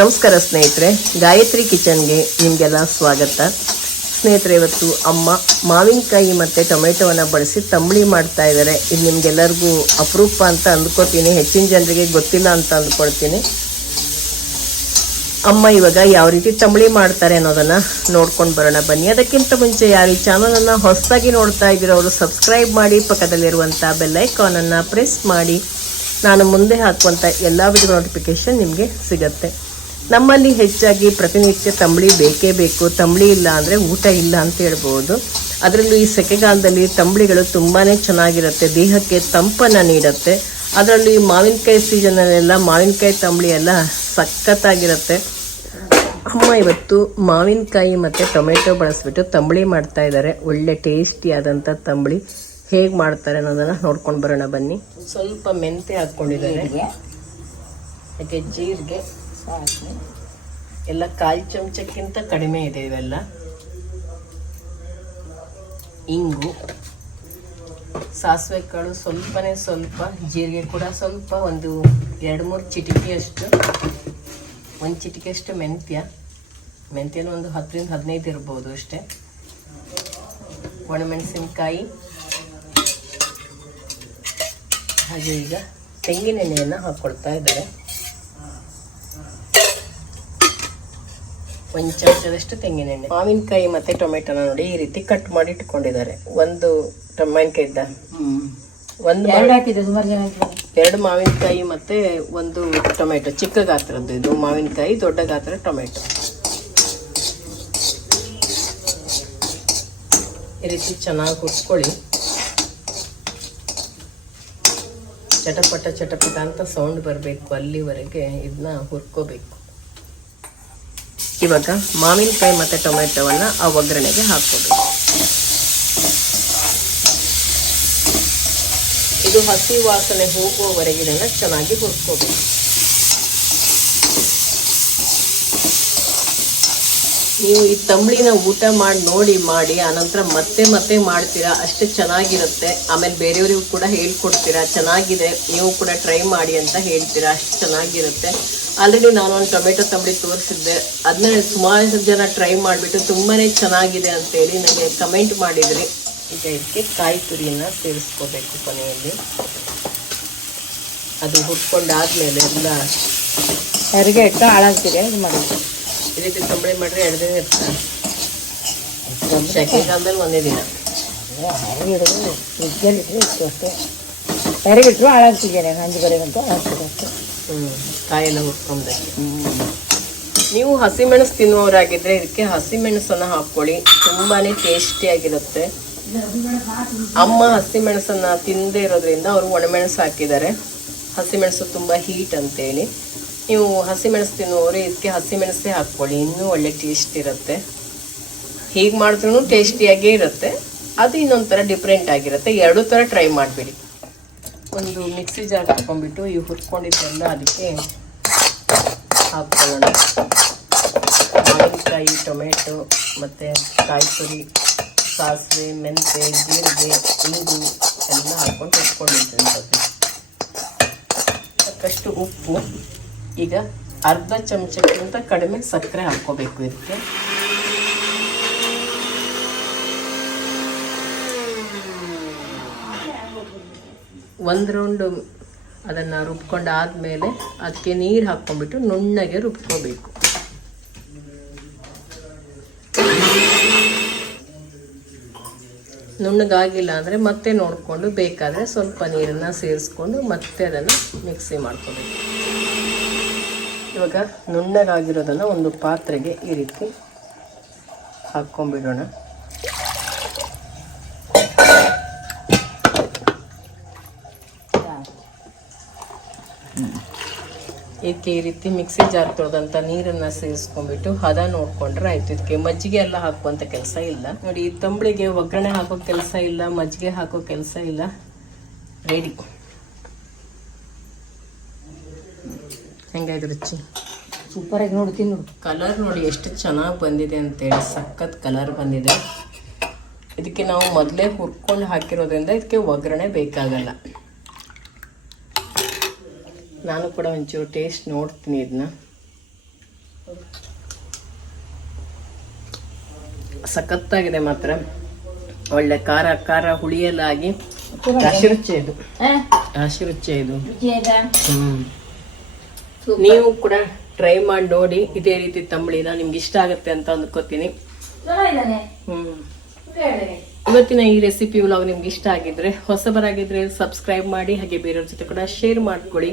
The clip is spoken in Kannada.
ನಮಸ್ಕಾರ ಸ್ನೇಹಿತರೆ, ಗಾಯತ್ರಿ ಕಿಚನ್ಗೆ ನಿಮಗೆಲ್ಲ ಸ್ವಾಗತ. ಸ್ನೇಹಿತರೆ, ಇವತ್ತು ಅಮ್ಮ ಮಾವಿನಕಾಯಿ ಮತ್ತು ಟೊಮೆಟೊವನ್ನು ಬಳಸಿ ತಂಬಳಿ ಮಾಡ್ತಾ ಇದ್ದಾರೆ. ಇದು ನಿಮಗೆಲ್ಲರಿಗೂ ಅಪರೂಪ ಅಂತ ಅಂದ್ಕೋತೀನಿ. ಹೆಚ್ಚಿನ ಜನರಿಗೆ ಗೊತ್ತಿಲ್ಲ ಅಂತ ಅಂದ್ಕೊಳ್ತೀನಿ. ಅಮ್ಮ ಇವಾಗ ಯಾವ ರೀತಿ ತಂಬಳಿ ಮಾಡ್ತಾರೆ ಅನ್ನೋದನ್ನು ನೋಡ್ಕೊಂಡು ಬರೋಣ. ಬನ್ನಿ. ಅದಕ್ಕಿಂತ ಮುಂಚೆ ಯಾರು ಈ ಚಾನಲನ್ನು ಹೊಸದಾಗಿ ನೋಡ್ತಾ ಇದ್ದೀರೋ ಅವರು ಸಬ್ಸ್ಕ್ರೈಬ್ ಮಾಡಿ ಪಕ್ಕದಲ್ಲಿರುವಂಥ ಬೆಲ್ಲೈಕಾನನ್ನು ಪ್ರೆಸ್ ಮಾಡಿ. ನಾನು ಮುಂದೆ ಹಾಕುವಂಥ ಎಲ್ಲ ವಿಡಿಯೋ ನೋಟಿಫಿಕೇಶನ್ ನಿಮಗೆ ಸಿಗತ್ತೆ. ನಮ್ಮಲ್ಲಿ ಹೆಚ್ಚಾಗಿ ಪ್ರತಿನಿತ್ಯ ತಂಬಳಿ ಬೇಕೇ ಬೇಕು. ತಂಬಳಿ ಇಲ್ಲ ಅಂದರೆ ಊಟ ಇಲ್ಲ ಅಂತ ಹೇಳ್ಬೋದು. ಅದರಲ್ಲೂ ಈ ಸೆಕೆಗಾಲದಲ್ಲಿ ತಂಬಳಿಗಳು ತುಂಬಾ ಚೆನ್ನಾಗಿರುತ್ತೆ. ದೇಹಕ್ಕೆ ತಂಪನ್ನು ನೀಡುತ್ತೆ. ಅದರಲ್ಲೂ ಈ ಮಾವಿನಕಾಯಿ ಸೀಸನಲ್ಲೆಲ್ಲ ಮಾವಿನಕಾಯಿ ತಂಬಳಿ ಎಲ್ಲ ಸಖತ್ತಾಗಿರುತ್ತೆ. ಅಮ್ಮ ಇವತ್ತು ಮಾವಿನಕಾಯಿ ಮತ್ತು ಟೊಮೆಟೊ ಬಳಸಿಬಿಟ್ಟು ತಂಬಳಿ ಮಾಡ್ತಾ ಇದ್ದಾರೆ. ಒಳ್ಳೆ ಟೇಸ್ಟಿಯಾದಂಥ ತಂಬಳಿ. ಹೇಗೆ ಮಾಡ್ತಾರೆ ಅನ್ನೋದನ್ನು ನೋಡ್ಕೊಂಡು ಬರೋಣ ಬನ್ನಿ. ಸ್ವಲ್ಪ ಮೆಂತೆ ಹಾಕ್ಕೊಂಡಿದ್ದಾರೆ ಯಾಕೆ ಜೀರಿಗೆ. ಸಾಸಿವೆ. ಎಲ್ಲ ಕಾಯಿ ಚಮಚಕ್ಕಿಂತ ಕಡಿಮೆ ಇದೆ ಇವೆಲ್ಲ. ಇಂಗು. ಸಾಸಿವೆ ಕಾಳು ಸ್ವಲ್ಪನೇ ಸ್ವಲ್ಪ, ಜೀರಿಗೆ ಕೂಡ ಸ್ವಲ್ಪ, ಒಂದು ಎರಡು ಮೂರು ಚಿಟಿಕೆಯಷ್ಟು, ಒಂದು ಚಿಟಿಕೆಯಷ್ಟು ಮೆಂತ್ಯ. ಮೆಂತ್ಯನೂ ಒಂದು ಹತ್ತರಿಂದ ಹದಿನೈದು ಇರ್ಬೋದು ಅಷ್ಟೇ. ಒಣಮೆಣಸಿನ್ಕಾಯಿ. ಹಾಗೆ ಈಗ ತೆಂಗಿನೆಣ್ಣೆಯನ್ನು ಹಾಕ್ಕೊಳ್ತಾ ಇದ್ದಾರೆ. ಒಂದು ಚಮಚದಷ್ಟು ತೆಂಗಿನೆಣ್ಣೆ ಮಾವಿನಕಾಯಿ ಮತ್ತೆ ಟೊಮೆಟೊನ ನೋಡಿ ಈ ರೀತಿ ಕಟ್ ಮಾಡಿ ಇಟ್ಕೊಂಡಿದ್ದಾರೆ. ಒಂದು ಮಾವಿನಕಾಯಿ ಇದ್ದ? ಒಂದು ಎರಡು ಮಾವಿನಕಾಯಿ ಮತ್ತೆ ಒಂದು ಟೊಮೆಟೊ. ಚಿಕ್ಕ ಗಾತ್ರದ್ದು ಇದು ಮಾವಿನಕಾಯಿ ದೊಡ್ಡ ಗಾತ್ರ ಟೊಮೆಟೊ. ಈ ರೀತಿ ಚೆನ್ನಾಗಿ ಕುಟ್ಕೊಳ್ಳಿ. ಚಟಪಟ ಚಟಪಟ ಅಂತ ಸೌಂಡ್ ಬರಬೇಕು ಅಲ್ಲಿವರೆಗೆ ಇದನ್ನ ಹುರ್ಕೋಬೇಕು. ಇವಾಗ ಮಾವಿನಕಾಯಿ ಮತ್ತು ಟೊಮೆಟೊವನ್ನು ಆ ಒಗ್ಗರಣೆಗೆ ಹಾಕ್ಕೋಬೇಕು ಇದು ಹಸಿ ವಾಸನೆ ಹೋಗುವವರೆಗೆ ಇದನ್ನು ಚೆನ್ನಾಗಿ ಹುರ್ಕೋಬೇಕು. ನೀವು ಈ ತಂಬಳಿನ ಊಟ ಮಾಡಿ, ನೋಡಿ, ಮಾಡಿ, ಆನಂತರ ಮತ್ತೆ ಮತ್ತೆ ಮಾಡ್ತೀರಾ, ಅಷ್ಟು ಚೆನ್ನಾಗಿರುತ್ತೆ. ಆಮೇಲೆ ಬೇರೆಯವರಿಗೂ ಕೂಡ ಹೇಳ್ಕೊಡ್ತೀರಾ, ಚೆನ್ನಾಗಿದೆ, ನೀವು ಕೂಡ ಟ್ರೈ ಮಾಡಿ ಅಂತ ಹೇಳ್ತೀರಾ, ಅಷ್ಟು ಚೆನ್ನಾಗಿರುತ್ತೆ. ಆಲ್ರೆಡಿ ನಾನು ಒಂದು ಟೊಮೆಟೊ ತಂಬಡಿ ತೋರಿಸಿದ್ದೆ. ಅದನ್ನ ಸುಮಾರು ಜನ ಟ್ರೈ ಮಾಡಿಬಿಟ್ಟು ತುಂಬಾ ಚೆನ್ನಾಗಿದೆ ಅಂತೇಳಿ ನನಗೆ ಕಮೆಂಟ್ ಮಾಡಿದ್ರಿ. ಈಗ ಇದಕ್ಕೆ ಕಾಯಿ ತುರಿಯನ್ನು ಸೇರಿಸ್ಕೋಬೇಕು ಕೊನೆಯಲ್ಲಿ. ಅದು ಹುರ್ಕೊಂಡಾದ್ಮೇಲೆ ಎಲ್ಲ ಹೆರಿಗೆ ಇಟ್ಟು ಹಾಳಾಗ್ತಿದೆ ಇದು ಮಾಡಿ. ಈ ರೀತಿ ತಂಬಳಿ ಮಾಡಿದ್ರೆ ಎರಡು ದಿನ ಇರ್ತಾರೆ. ಸೆಕೆಗಾಲದಲ್ಲಿ ಒಂದೇ ದಿನ. ಹೆರಿಗೆ ಇಟ್ಟರೆ ಅಷ್ಟೇ. ಹೆರಿಗೆ ಇಟ್ಟರು ಹಾಳಾಗ್ತಿದ್ದೇನೆ ಹಂಜು ಬರೆಯಂತೂ ಹಾಳಾಗ್ತಿದೆ ಅಷ್ಟೇ. ಕಾಯೆಲ್ಲ ಹುರ್ಕೊಂಡಕ್ಕೆ ನೀವು ಹಸಿಮೆಣಸು ತಿನ್ನುವವರಾಗಿದ್ರೆ ಇದಕ್ಕೆ ಹಸಿಮೆಣಸನ್ನು ಹಾಕ್ಕೊಳ್ಳಿ. ತುಂಬಾನೇ ಟೇಸ್ಟಿಯಾಗಿರುತ್ತೆ ಅಮ್ಮ ಹಸಿಮೆಣಸನ್ನ ತಿಂದೇ ಇರೋದ್ರಿಂದ ಅವರು ಒಣಮೆಣಸು ಹಾಕಿದ್ದಾರೆ. ಹಸಿಮೆಣಸು ತುಂಬ ಹೀಟ್ ಅಂತೇಳಿ. ನೀವು ಹಸಿಮೆಣಸು ತಿನ್ನುವವರು ಇದಕ್ಕೆ ಹಸಿಮೆಣಸೇ ಹಾಕ್ಕೊಳ್ಳಿ. ಇನ್ನೂ ಒಳ್ಳೆ ಟೇಸ್ಟ್ ಇರುತ್ತೆ. ಹೀಗೆ ಮಾಡಿದ್ರೂ ಟೇಸ್ಟಿಯಾಗೇ ಇರುತ್ತೆ. ಅದು ಇನ್ನೊಂಥರ ಡಿಫ್ರೆಂಟ್ ಆಗಿರುತ್ತೆ. ಎರಡೂ ಥರ ಟ್ರೈ ಮಾಡಿಬಿಡಿ. ಒಂದು ಮಿಕ್ಸಿ ಜಾರ್ ಹಾಕ್ಕೊಂಡ್ಬಿಟ್ಟು ಈ ಹುರ್ಕೊಂಡಿದ್ದೆಲ್ಲ ಅದಕ್ಕೆ ಹಾಕ್ಕೊಳ್ಳೋಣ. ಮಾವಿನಕಾಯಿ, ಟೊಮೆಟೊ ಮತ್ತು ಕಾಯಿ ತುರಿ ಸಾಸಿವೆ ಮೆಂತೆ ಜೀರಿಗೆ, ಇಂಗು ಎಲ್ಲ ಹಾಕ್ಕೊಂಡು ಹುರ್ಕೊಂಡಿದ್ದೀನಿ ಸ್ವಲ್ಪ ಸಾಕಷ್ಟು ಉಪ್ಪು. ಈಗ ಅರ್ಧ ಚಮಚಕ್ಕಿಂತ ಕಡಿಮೆ ಸಕ್ಕರೆ ಹಾಕ್ಕೋಬೇಕು ಇದಕ್ಕೆ. ಒಂದು ರೌಂಡು ಅದನ್ನು ರುಬ್ಕೊಂಡು ಆದಮೇಲೆ ಅದಕ್ಕೆ ನೀರು ಹಾಕ್ಕೊಂಡ್ಬಿಟ್ಟು ನುಣ್ಣಗೆ ರುಬ್ಕೋಬೇಕು. ನುಣ್ಣಗಾಗಿಲ್ಲ ಅಂದರೆ ಮತ್ತೆ ನೋಡಿಕೊಂಡು ಬೇಕಾದರೆ ಸ್ವಲ್ಪ ನೀರನ್ನು ಸೇರಿಸ್ಕೊಂಡು ಮತ್ತೆ ಅದನ್ನು ಮಿಕ್ಸಿ ಮಾಡ್ಕೋಬೇಕು. ಇವಾಗ ನುಣ್ಣಗಾಗಿರೋದನ್ನು ಒಂದು ಪಾತ್ರೆಗೆ ಈ ರೀತಿ ಹಾಕ್ಕೊಂಡ್ಬಿಡೋಣ. ಇದಕ್ಕೆ ಈ ರೀತಿ ಮಿಕ್ಸಿ ಜಾರ್ ತೊಳೆದಂಥ ನೀರನ್ನು ಸೇರಿಸ್ಕೊಂಡ್ಬಿಟ್ಟು ಹದ ನೋಡ್ಕೊಂಡ್ರೆ ಆಯ್ತು. ಇದಕ್ಕೆ ಮಜ್ಜಿಗೆ ಎಲ್ಲ ಹಾಕುವಂಥ ಕೆಲಸ ಇಲ್ಲ. ನೋಡಿ ಈ ತಂಬಳಿಗೆ ಒಗ್ಗರಣೆ ಹಾಕೋ ಕೆಲಸ ಇಲ್ಲ ಮಜ್ಜಿಗೆ ಹಾಕೋ ಕೆಲಸ ಇಲ್ಲ. ರೆಡಿ ಹೆಂಗಾಯ್ತು ರುಚಿ? ಸೂಪರಾಗಿ ನೋಡಿ ತಿನ್ನು. ಕಲರ್ ನೋಡಿ ಎಷ್ಟು ಚೆನ್ನಾಗಿ ಬಂದಿದೆ ಅಂತೇಳಿ. ಸಖತ್ ಕಲರ್ ಬಂದಿದೆ. ಇದಕ್ಕೆ ನಾವು ಮೊದಲೇ ಹುರ್ಕೊಂಡು ಹಾಕಿರೋದ್ರಿಂದ ಇದಕ್ಕೆ ಒಗ್ಗರಣೆ ಬೇಕಾಗಲ್ಲ. ನಾನು ಕೂಡ ಒಂಚೂರು ಟೇಸ್ಟ್ ನೋಡ್ತೀನಿ ಇದನ್ನ ಸಖತ್ತಾಗಿದೆ ಮಾತ್ರ. ಒಳ್ಳೆ ಖಾರ ಖಾರ ಹುಳಿಯಲಾಗಿ ರಾಶಿ ರುಚಿ ಇದು. ರಾಶಿ ರುಚಿ ಇದು. ಹ್ಮ್. ನೀವು ಕೂಡ ಟ್ರೈ ಮಾಡಿ ನೋಡಿ ಇದೇ ರೀತಿ ತಂಬಳಿನ ನಿಮ್ಗೆ ಇಷ್ಟ ಆಗುತ್ತೆ ಅಂತ ಅಂದ್ಕೋತೀನಿ. ಹ್ಮ್. ಇವತ್ತಿನ ಈ ರೆಸಿಪಿ ವ್ಲಾಗ್ ನಿಮ್ಗೆ ಇಷ್ಟ ಆಗಿದ್ರೆ ಹೊಸಬರಾಗಿದ್ರೆ ಸಬ್ಸ್ಕ್ರೈಬ್ ಮಾಡಿ ಹಾಗೆ ಬೇರೆಯವ್ರ ಜೊತೆ ಕೂಡ ಶೇರ್ ಮಾಡ್ಕೊಳ್ಳಿ.